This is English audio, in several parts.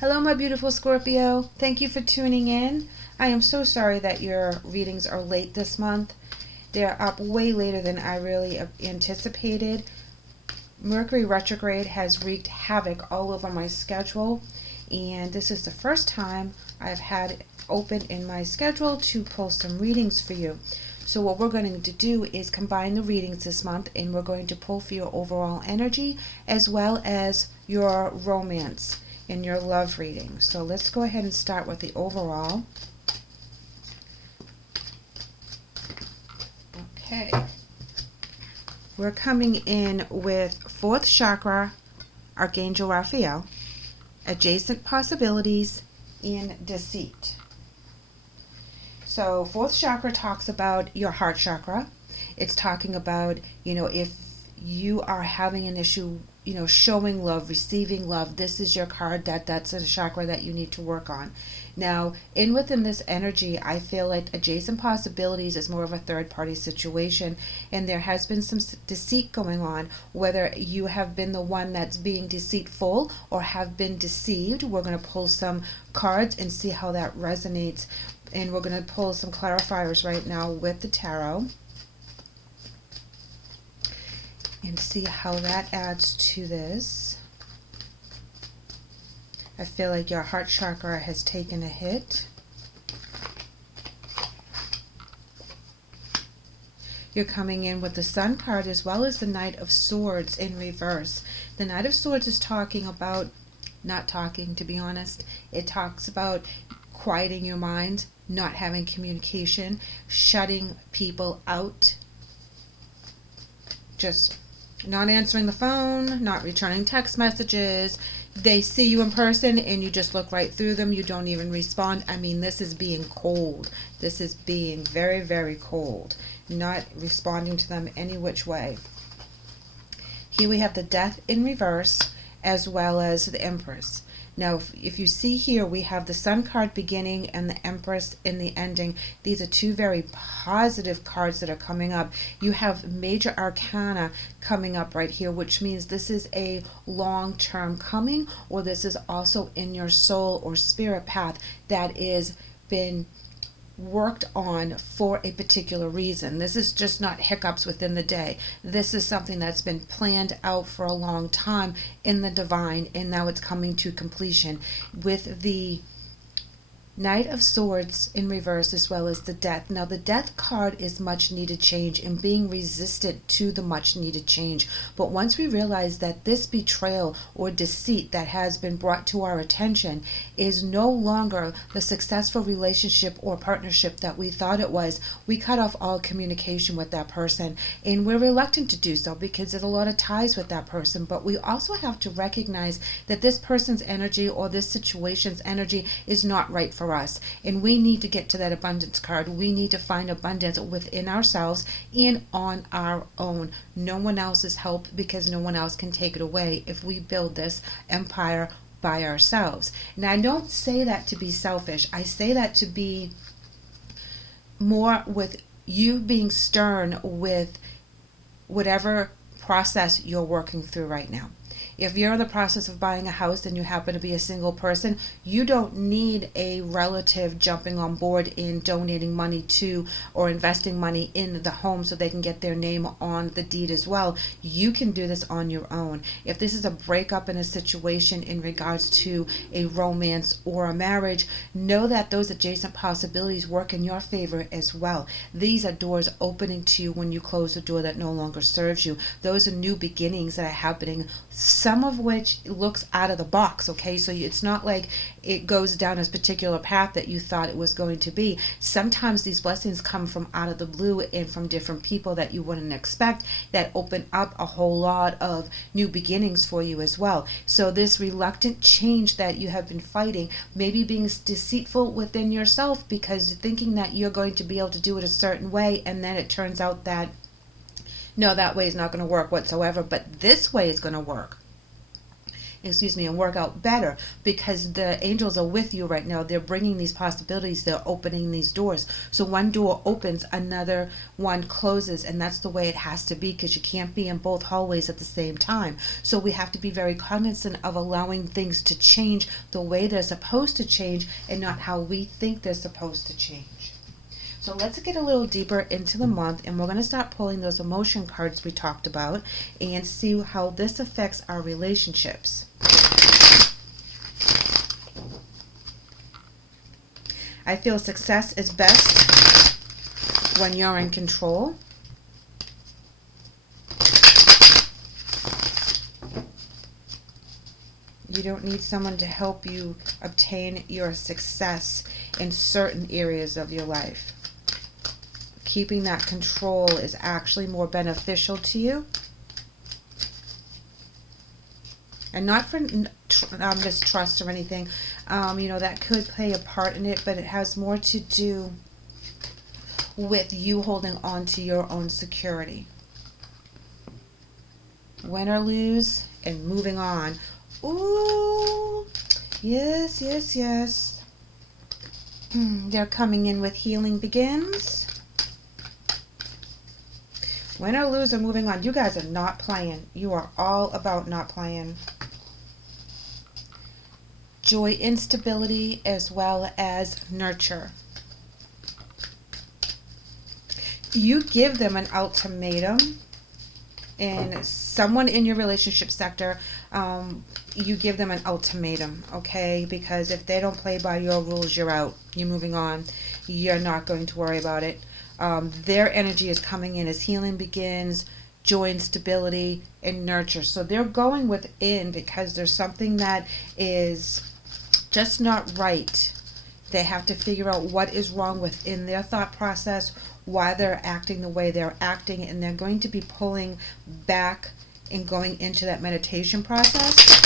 Hello, my beautiful Scorpio. Thank you for tuning in. I am so sorry that your readings are late this month. They're up way later than I really anticipated. Mercury retrograde has wreaked havoc all over my schedule, and this is the first time I've had it open in my schedule to pull some readings for you. So what we're going to do is combine the readings this month, and we're going to pull for your overall energy as well as your romance in your love reading. So let's go ahead and start with the overall. Okay. We're coming in with 4th chakra, Archangel Raphael, adjacent possibilities, and deceit. So 4th chakra talks about your heart chakra. It's talking about, if you are having an issue, showing love, receiving love, this is your card that's a chakra that you need to work on. Now, within this energy, I feel like adjacent possibilities is more of a third-party situation, and there has been some deceit going on, whether you have been the one that's being deceitful or have been deceived. We're going to pull some cards and see how that resonates, and we're going to pull some clarifiers right now with the tarot and see how that adds to this. I feel like your heart chakra has taken a hit. You're coming in with the Sun card as well as the Knight of Swords in reverse. The Knight of Swords is talking about, not talking to be honest, it talks about quieting your mind, not having communication, shutting people out, just not answering the phone, not returning text messages. They see you in person and you just look right through them. You don't even respond. I mean, this is being cold. This is being very, very cold. Not responding to them any which way. Here we have the Death in reverse as well as the Empress. Now, if you see here, we have the Sun card beginning and the Empress in the ending. These are two very positive cards that are coming up. You have major arcana coming up right here, which means this is a long-term coming, or this is also in your soul or spirit path that is been worked on for a particular reason. This is just not hiccups within the day. This is something that's been planned out for a long time in the divine, and now it's coming to completion with the Knight of Swords in reverse as well as the Death. Now the Death card is much needed change and being resistant to the much needed change. But once we realize that this betrayal or deceit that has been brought to our attention is no longer the successful relationship or partnership that we thought it was, we cut off all communication with that person. And we're reluctant to do so because there's a lot of ties with that person. But we also have to recognize that this person's energy or this situation's energy is not right for us, and we need to get to that abundance card. We need to find abundance within ourselves and on our own. No one else's help, because no one else can take it away if we build this empire by ourselves. And I don't say that to be selfish. I say that to be more with you being stern with whatever process you're working through right now. If you're in the process of buying a house and you happen to be a single person, you don't need a relative jumping on board in donating money to or investing money in the home so they can get their name on the deed as well. You can do this on your own. If this is a breakup in a situation in regards to a romance or a marriage, know that those adjacent possibilities work in your favor as well. These are doors opening to you when you close the door that no longer serves you. Those are new beginnings that are happening, some of which looks out of the box, okay? So it's not like it goes down a particular path that you thought it was going to be. Sometimes these blessings come from out of the blue and from different people that you wouldn't expect, that open up a whole lot of new beginnings for you as well. So this reluctant change that you have been fighting, maybe being deceitful within yourself because you're thinking that you're going to be able to do it a certain way, and then it turns out that no, that way is not going to work whatsoever, but this way is going to work. and work out better, because the angels are with you right now. They're bringing these possibilities. They're opening these doors. So one door opens, another one closes, and that's the way it has to be, because you can't be in both hallways at the same time. So we have to be very cognizant of allowing things to change the way they're supposed to change and not how we think they're supposed to change. So let's get a little deeper into the month, and we're going to start pulling those emotion cards we talked about and see how this affects our relationships. I feel success is best when you're in control. You don't need someone to help you obtain your success in certain areas of your life. Keeping that control is actually more beneficial to you. And not for mistrust or anything. That could play a part in it, but it has more to do with you holding on to your own security. Win or lose and moving on. Ooh, yes, yes, yes. They're coming in with healing begins. Win or lose or moving on. You guys are not playing. You are all about not playing. Joy, instability, as well as nurture. You give them an ultimatum, and someone in your relationship sector, you give them an ultimatum, okay? Because if they don't play by your rules, you're out. You're moving on. You're not going to worry about it. Their energy is coming in as healing begins, joy and stability, and nurture. So they're going within because there's something that is just not right. They have to figure out what is wrong within their thought process, why they're acting the way they're acting, and they're going to be pulling back and going into that meditation process.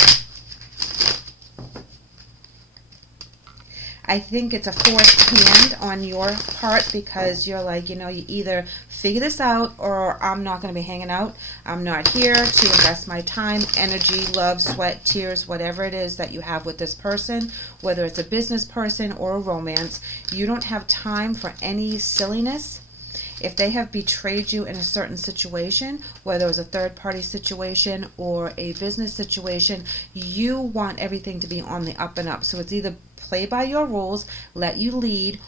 I think it's a forced hand on your part, because you're like, you either figure this out or I'm not going to be hanging out. I'm not here to invest my time, energy, love, sweat, tears, whatever it is that you have with this person, whether it's a business person or a romance. You don't have time for any silliness. If they have betrayed you in a certain situation, whether it was a third-party situation or a business situation, you want everything to be on the up and up. So it's either play by your rules, let you lead,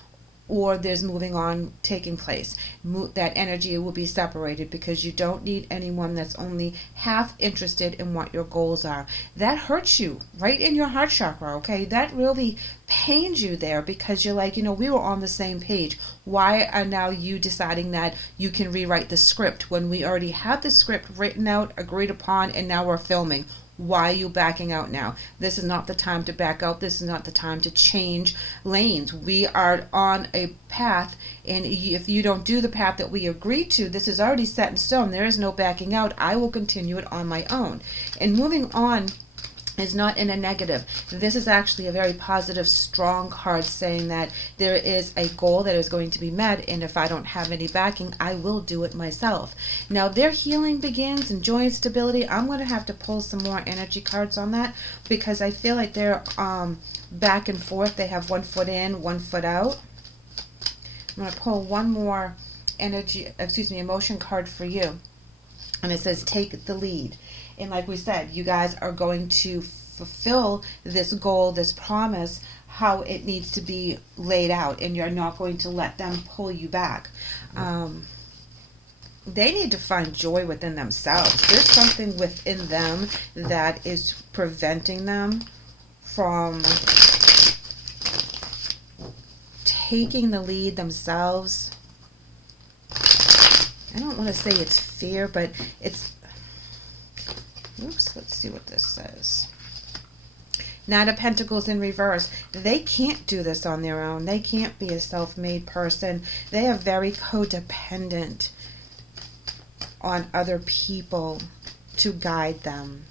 or there's moving on taking place. That energy will be separated, because you don't need anyone that's only half interested in what your goals are. That hurts you right in your heart chakra, okay? That really pains you there, because you're like, we were on the same page. Why are now you deciding that you can rewrite the script when we already have the script written out, agreed upon, and now we're filming? Why are you backing out now? This is not the time to back out. This is not the time to change lanes. We are on a path, and if you don't do the path that we agreed to, this is already set in stone. There is no backing out. I will continue it on my own. And moving on is not in a negative. This is actually a very positive, strong card saying that there is a goal that is going to be met, and if I don't have any backing, I will do it myself. Now, their healing begins and joy and stability. I'm going to have to pull some more energy cards on that, because I feel like they're back and forth. They have 1 foot in, 1 foot out. I'm going to pull one more emotion card for you. And it says, take the lead. And like we said, you guys are going to fulfill this goal, this promise, how it needs to be laid out. And you're not going to let them pull you back. They need to find joy within themselves. There's something within them that is preventing them from taking the lead themselves. I don't want to say it's fear, but it's... Oops, let's see what this says. Knight of Pentacles in reverse. They can't do this on their own. They can't be a self-made person. They are very codependent on other people to guide them.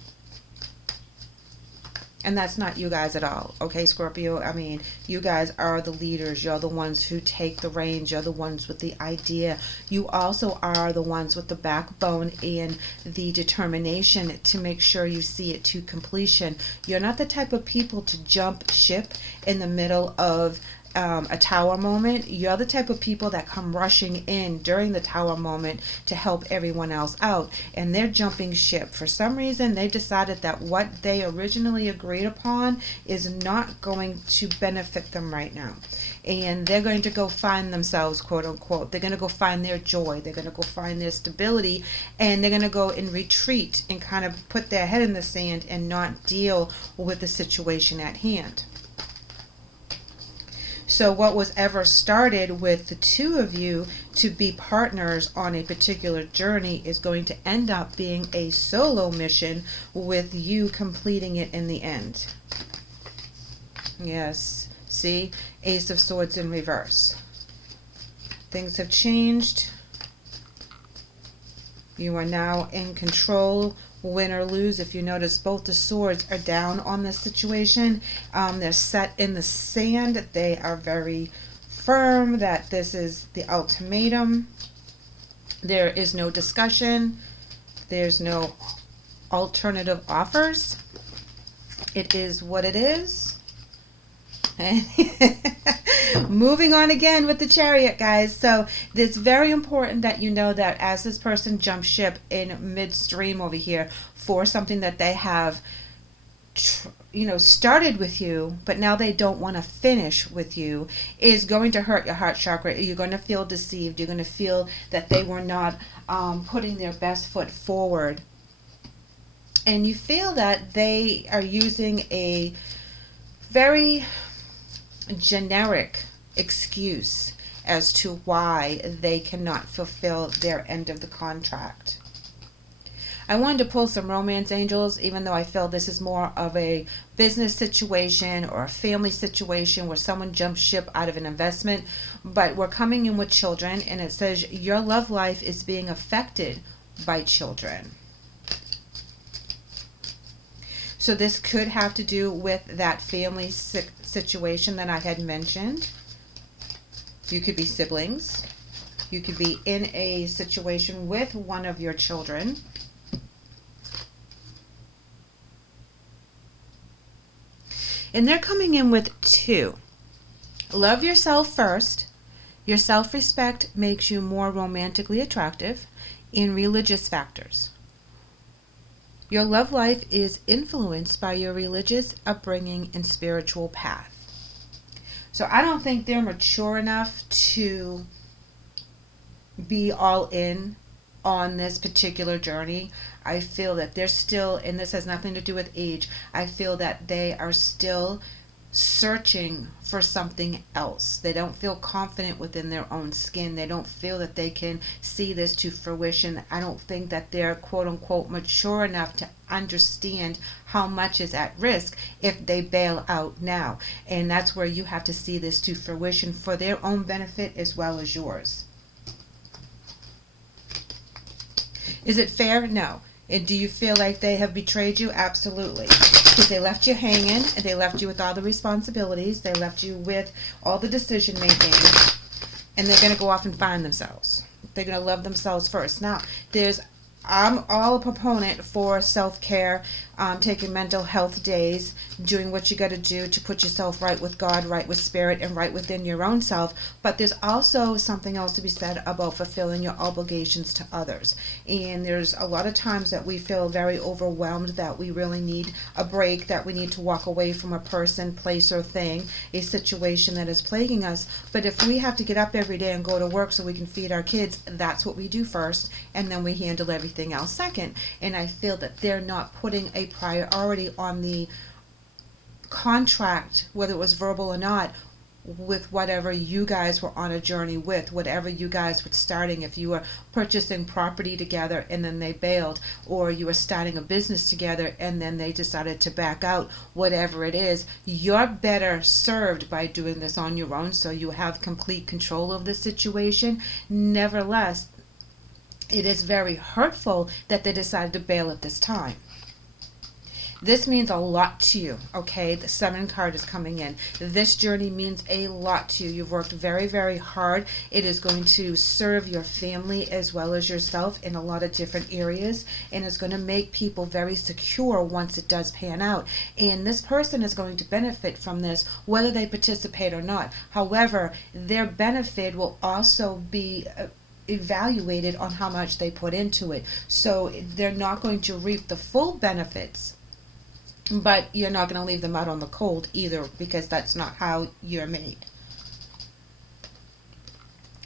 And that's not you guys at all, okay, Scorpio? I mean, you guys are the leaders. You're the ones who take the reins. You're the ones with the idea. You also are the ones with the backbone and the determination to make sure you see it to completion. You're not the type of people to jump ship in the middle of a tower moment. You're the type of people that come rushing in during the tower moment to help everyone else out, and they're jumping ship. For some reason, they've decided that what they originally agreed upon is not going to benefit them right now, and they're going to go find themselves, quote unquote. They're going to go find their joy. They're going to go find their stability, and they're going to go and retreat and kind of put their head in the sand and not deal with the situation at hand. So what was ever started with the two of you to be partners on a particular journey is going to end up being a solo mission with you completing it in the end. Yes, see? Ace of Swords in reverse. Things have changed. You are now in control. Win or lose. If you notice, both the swords are down on this situation. They're set in the sand. They are very firm that this is the ultimatum. There is no discussion. There's no alternative offers. It is what it is. Moving on again with the Chariot, guys. So it's very important that you know that as this person jumps ship in midstream over here for something that they have started with you, but now they don't want to finish with you, is going to hurt your heart chakra. You're going to feel deceived. You're going to feel that they were not putting their best foot forward, and you feel that they are using a very generic excuse as to why they cannot fulfill their end of the contract. I wanted to pull some romance angels, even though I feel this is more of a business situation or a family situation where someone jumps ship out of an investment, but we're coming in with children, and it says your love life is being affected by children. So this could have to do with that family situation that I had mentioned. You could be siblings. You could be in a situation with one of your children. And they're coming in with 2. Love yourself first. Your self-respect makes you more romantically attractive, and religious factors. Your love life is influenced by your religious upbringing and spiritual path. So I don't think they're mature enough to be all in on this particular journey. I feel that they're still, and this has nothing to do with age, I feel that they are still searching for something else. They don't feel confident within their own skin. They don't feel that they can see this to fruition. I don't think that they're quote unquote mature enough to understand how much is at risk if they bail out now. And that's where you have to see this to fruition for their own benefit as well as yours. Is it fair? No. And do you feel like they have betrayed you? Absolutely. Because they left you hanging, and they left you with all the responsibilities. They left you with all the decision making, and they're going to go off and find themselves. They're going to love themselves first. Now, I'm all a proponent for self-care, taking mental health days, doing what you got to do to put yourself right with God, right with spirit, and right within your own self. But there's also something else to be said about fulfilling your obligations to others. And there's a lot of times that we feel very overwhelmed, that we really need a break, that we need to walk away from a person, place, or thing, a situation that is plaguing us. But if we have to get up every day and go to work so we can feed our kids, that's what we do first, and then we handle everything else second. And I feel that they're not putting a priority on the contract, whether it was verbal or not, with whatever you guys were on a journey with, whatever you guys were starting. If you were purchasing property together and then they bailed, or you were starting a business together and then they decided to back out, whatever it is, you're better served by doing this on your own, so you have complete control of the situation. Nevertheless, it is very hurtful that they decided to bail at this time. This means a lot to you, okay? The 7 card is coming in. This journey means a lot to you. You've worked very, very hard. It is going to serve your family as well as yourself in a lot of different areas, and it's going to make people very secure once it does pan out. And this person is going to benefit from this, whether they participate or not. However, their benefit will also be evaluated on how much they put into it. So they're not going to reap the full benefits, but you're not going to leave them out on the cold either, because that's not how you're made.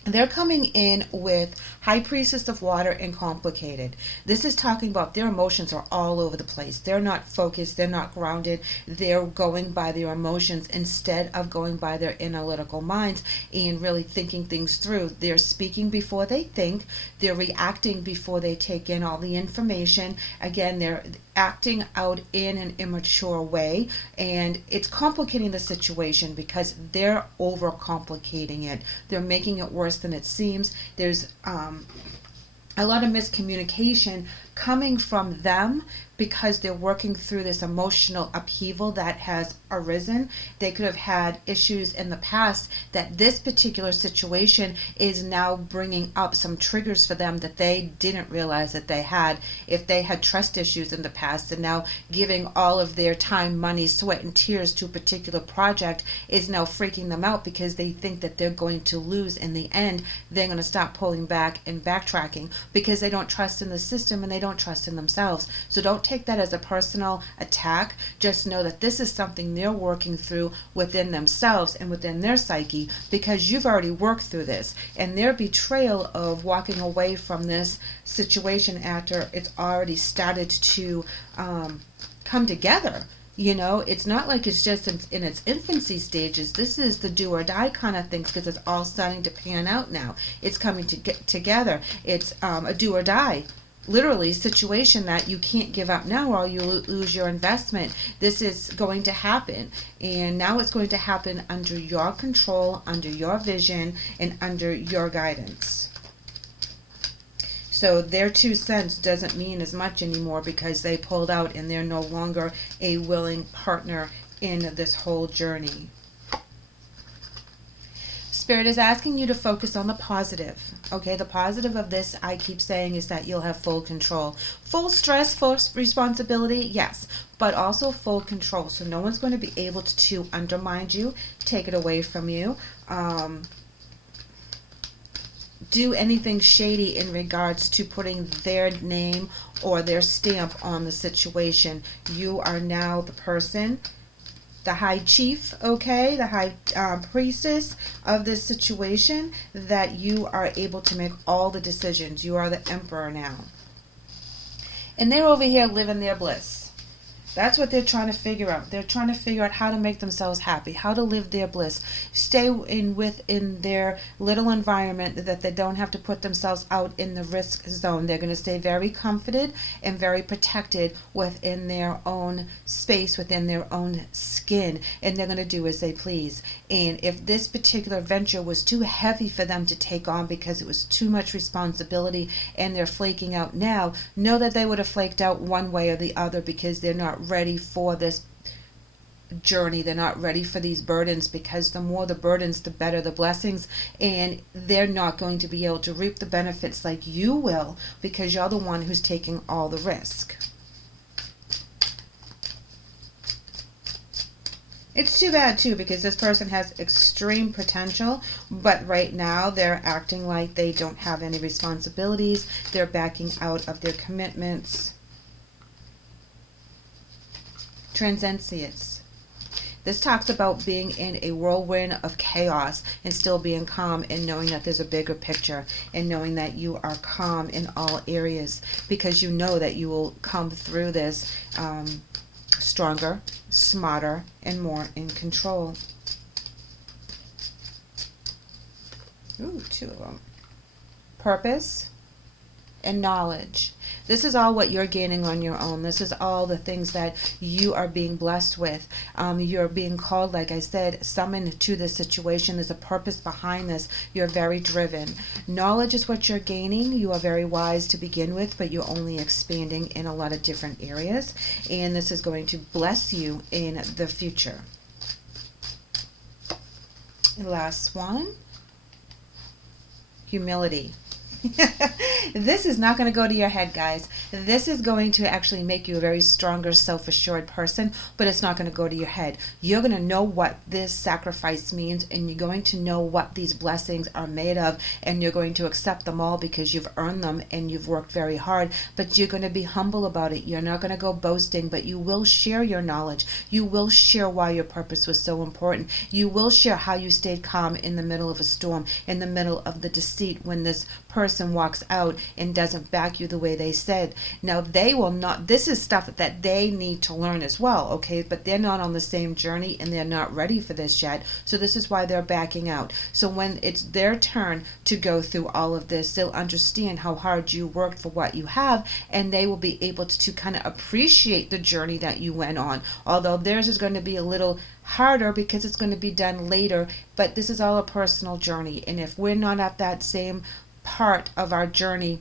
They're coming in with High Priestess of Water and Complicated. This is talking about their emotions are all over the place. They're not focused. They're not grounded. They're going by their emotions instead of going by their analytical minds and really thinking things through. They're speaking before they think. They're reacting before they take in all the information. Again, they're acting out in an immature way, and it's complicating the situation because they're overcomplicating it. They're making it worse than it seems. There's a lot of miscommunication coming from them because they're working through this emotional upheaval that has arisen. They could have had issues in the past that this particular situation is now bringing up some triggers for them that they didn't realize that they had. If they had trust issues in the past, and now giving all of their time, money, sweat, and tears to a particular project is now freaking them out because they think that they're going to lose in the end. They're going to stop pulling back and backtracking because they don't trust in the system and they don't trust in themselves. So don't take that as a personal attack. Just know that this is something they're working through within themselves and within their psyche, because you've already worked through this, and their betrayal of walking away from this situation after it's already started to come together. You know, it's not like it's just in its infancy stages. This is the do or die kind of things, because it's all starting to pan out now. It's coming to get together. It's a do or die, literally, situation that you can't give up now or you lose your investment. This is going to happen, and now it's going to happen under your control, under your vision, and under your guidance. So their 2 cents doesn't mean as much anymore because they pulled out and they're no longer a willing partner in this whole journey. Spirit is asking you to focus on the positive. Okay, the positive of this, I keep saying, is that you'll have full control. Full stress, full responsibility, yes, but also full control. So no one's going to be able to undermine you, take it away from you, do anything shady in regards to putting their name or their stamp on the situation. You are now the person, the high chief, okay, the high priestess of this situation, that you are able to make all the decisions. You are the emperor now. And they're over here living their bliss. That's what they're trying to figure out. They're trying to figure out how to make themselves happy, how to live their bliss, stay within their little environment, that they don't have to put themselves out in the risk zone. They're going to stay very comforted and very protected within their own space, within their own skin, and they're going to do as they please. And if this particular venture was too heavy for them to take on because it was too much responsibility and they're flaking out now, know that they would have flaked out one way or the other, because they're not ready for this journey. They're not ready for these burdens, because the more the burdens, the better the blessings, and they're not going to be able to reap the benefits like you will, because you're the one who's taking all the risk. It's too bad too, because this person has extreme potential, but right now they're acting like they don't have any responsibilities. They're backing out of their commitments. Transcendence. This talks about being in a whirlwind of chaos and still being calm, and knowing that there's a bigger picture, and knowing that you are calm in all areas, because you know that you will come through this stronger, smarter, and more in control. Ooh, 2 of them. Purpose and knowledge. This is all what you're gaining on your own. This is all the things that you are being blessed with. You're being called, like I said, summoned to this situation. There's a purpose behind this. You're very driven. Knowledge is what you're gaining. You are very wise to begin with, but you're only expanding in a lot of different areas. And this is going to bless you in the future. Last one. Humility. This is not going to go to your head, guys. This is going to actually make you a very stronger, self-assured person, but it's not going to go to your head. You're going to know what this sacrifice means, and you're going to know what these blessings are made of, and you're going to accept them all because you've earned them and you've worked very hard, but you're going to be humble about it. You're not going to go boasting, but you will share your knowledge. You will share why your purpose was so important. You will share how you stayed calm in the middle of a storm, in the middle of the deceit, when this person walks out and doesn't back you the way they said. Now they will not, this is stuff that they need to learn as well, okay, but they're not on the same journey and they're not ready for this yet, so this is why they're backing out. So when it's their turn to go through all of this, they'll understand how hard you worked for what you have, and they will be able to kind of appreciate the journey that you went on, although theirs is going to be a little harder because it's going to be done later, but this is all a personal journey, and if we're not at that same part of our journey,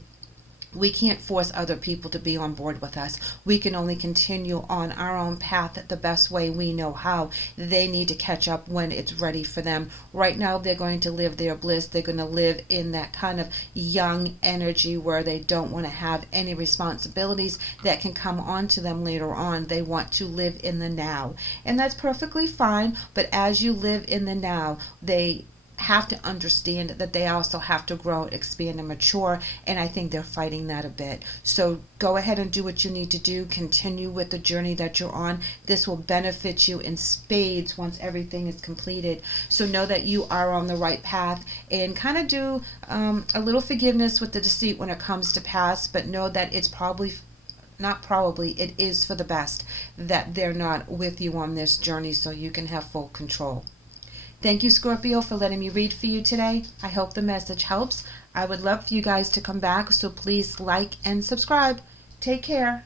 we can't force other people to be on board with us. We can only continue on our own path the best way we know how. They need to catch up when it's ready for them. Right now, they're going to live their bliss. They're going to live in that kind of young energy where they don't want to have any responsibilities that can come on to them later on. They want to live in the now. And that's perfectly fine, but as you live in the now, they have to understand that they also have to grow, expand, and mature, and I think they're fighting that a bit. So go ahead and do what you need to do. Continue with the journey that you're on. This will benefit you in spades once everything is completed. So know that you are on the right path, and kind of do a little forgiveness with the deceit when it comes to pass, but know that it's it is for the best that they're not with you on this journey, so you can have full control. Thank you, Scorpio, for letting me read for you today. I hope the message helps. I would love for you guys to come back, so please like and subscribe. Take care.